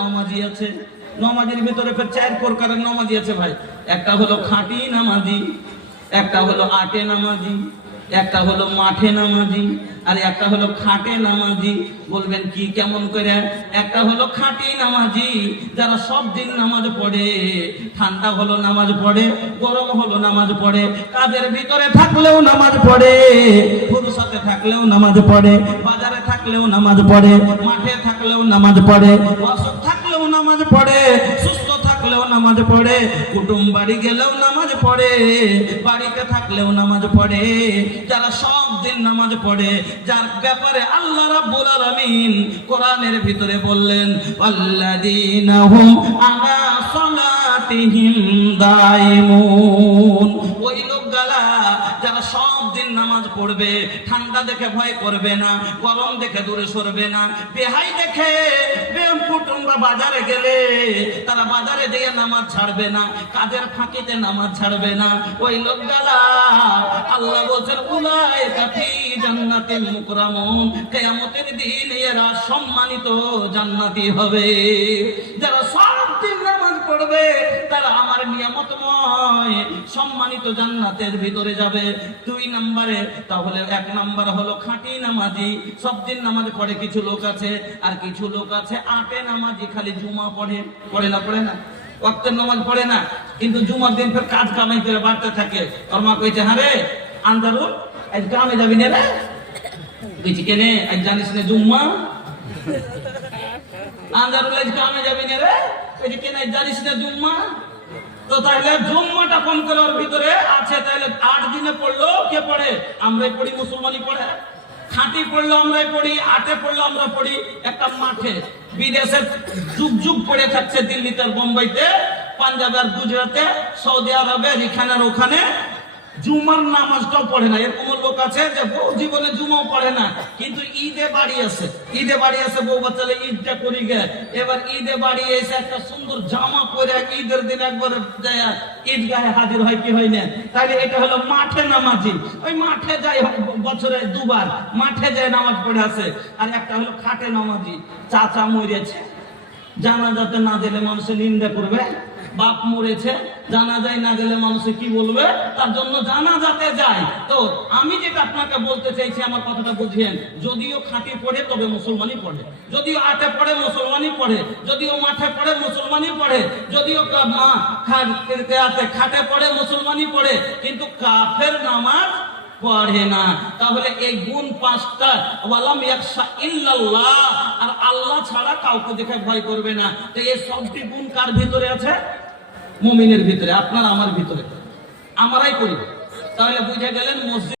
নামাজি আছে, নামাজের ভিতরে ফের 4 প্রকারের নামাজি আছে ভাই। একটা হলো খাঁটি নামাজি, একটা হলো আটে নামাজি, একটা হলো মাঠে নামাজি, আর একটা হলো খাটে নামাজি। বলবেন কি কেমন করে? একটা হলো খাঁটি নামাজি, যারা সব দিন নামাজ পড়ে, ঠান্ডা হলো নামাজ পড়ে, গরম হলো নামাজ পড়ে, কাজের ভিতরে থাকলেও নামাজ পড়ে, ফুরসতে থাকলেও নামাজ পড়ে, বাজারে থাকলেও নামাজ পড়ে, মাঠে থাকলেও নামাজ পড়ে, অসুখ থাকলেও নামাজ পড়ে, সুস্থ থাকলেও নামাজ পড়ে, কুটুম বাড়ি গেলেও নামাজ পড়ে, বাড়িতে থাকলেও নামাজ পড়ে। যারা সব দিন নামাজ পড়ে, যার ব্যাপারে আল্লাহ রাব্বুল আলামিন কোরআনের ভিতরে বললেন, আল্লাযীনা হুম আলা সালাতিহিম দাইমুন। ওই লোকগুলা যারা সব দিন নামাজ পড়বে, ঠান্ডা দেখে ভয় করবে না, গরম দেখে দূরে সরবে না, বেহাই দেখে কুটুম্বা বাজারে গেলে তারা বাজারে দিয়ে নামাজ ছাড়বে না, কাজের ফাঁকিতে নামাজ ছাড়বে না। ওই লোকগুলা আল্লাহ বলেন উলাইকা ফি জান্নাতিল মুকরামুন, কিয়ামতের দিন এরা সম্মানিত জান্নাতি হবে। যারা সব দিন নামাজ পড়বে তারা আমার নিয়ামতময় সম্মানিত জান্নাতের ভিতরে যাবে। 2 নম্বরে, তাহলে 1 নম্বর হলো খাঁটি নামাজি, সব দিন নামাজ পড়ে কিছু লোক আছে, আর কিছু লোক আছে আটে নামাজি, খালি জুমা পড়ে, পড়ে না ওয়াক্তের নামাজ পড়ে না, কিন্তু জুমার দিন ফের কাজ কামাই করে বাড়তে থাকে। ওর মা কইছে, হ্যাঁ রে আন্দারুল আজ কামে যাবি না রে? কইছি কেনে? আজ জানিস না জুম্মা? আন্দারুল আজ কামে যাবি না রে? কইছি কেনে? আজ জানিস না জুম্মা? তো তাহলে জুম্মাটা কোন করে ওর ভিতরে আছে? তাহলে 8 দিনে পড়লো কে পড়ে? আমরাই পড়ি, মুসলমানই পড়ে। খাঁটি পড়লো আমরাই পড়ি, আটে পড়লো আমরা পড়ি। একটা মাঠে বিদেশে যুগ যুগ পড়ে থাকছে, দিল্লিতে, বোম্বাইতে, পাঞ্জাবে আর গুজরাটে, সৌদি আরবে, এখানে ওখানে জুমার নামাজটাও পড়ে না। এরকম লোক আছে যে বউ জীবনে জুমাও পড়ে না, কিন্তু ঈদে বাড়ি আছে, বউ বাচ্চালে ঈদটা করি গে। এবার ঈদে বাড়ি এসে একটা সুন্দর জামা পরে ঈদের দিন একবার ঈদগাহে হাজির হয় কি হয় না? তাহলে এটা হলো মাঠে নামাজি। ওই মাঠে যায় বছরে 2 বার, মাঠে যায় নামাজ পড়ে আসে। আর একটা হলো খাটে নামাজি, চাচা মরেছে, জানাজাতে না দিলে মানুষের নিন্দা করবে, বাপ মরেছে, জানাজায় না গেলে মানুষে কি বলবে, তার জন্য জানাজাতে যায়। তো আমি যেটা আপনাকে বলতে চাইছি, আমার কথাটা বুঝিয়েন। যদিও খাঁটি পড়ে তবে মুসলমানই পড়ে, যদিও আটে পড়ে মুসলমানই পড়ে, যদিও মাঠে পড়ে মুসলমানই পড়ে, যদিও খাটে পড়ে মুসলমানই পড়ে, কিন্তু কাফের নামাজ পড়ে না। তাহলে এই গুণ 5টা, ওয়ালাম ইয়াখশা ইল্লাল্লাহ, আর আল্লাহ ছাড়া কাউকে দেখে ভয় করবে না। তো এই সবটি গুণ কার ভিতরে আছে? মুমিনের ভিতরে, আপনার আমার ভিতরে, আমরাই করি। তাহলে বুঝে গেলেন মসজিদ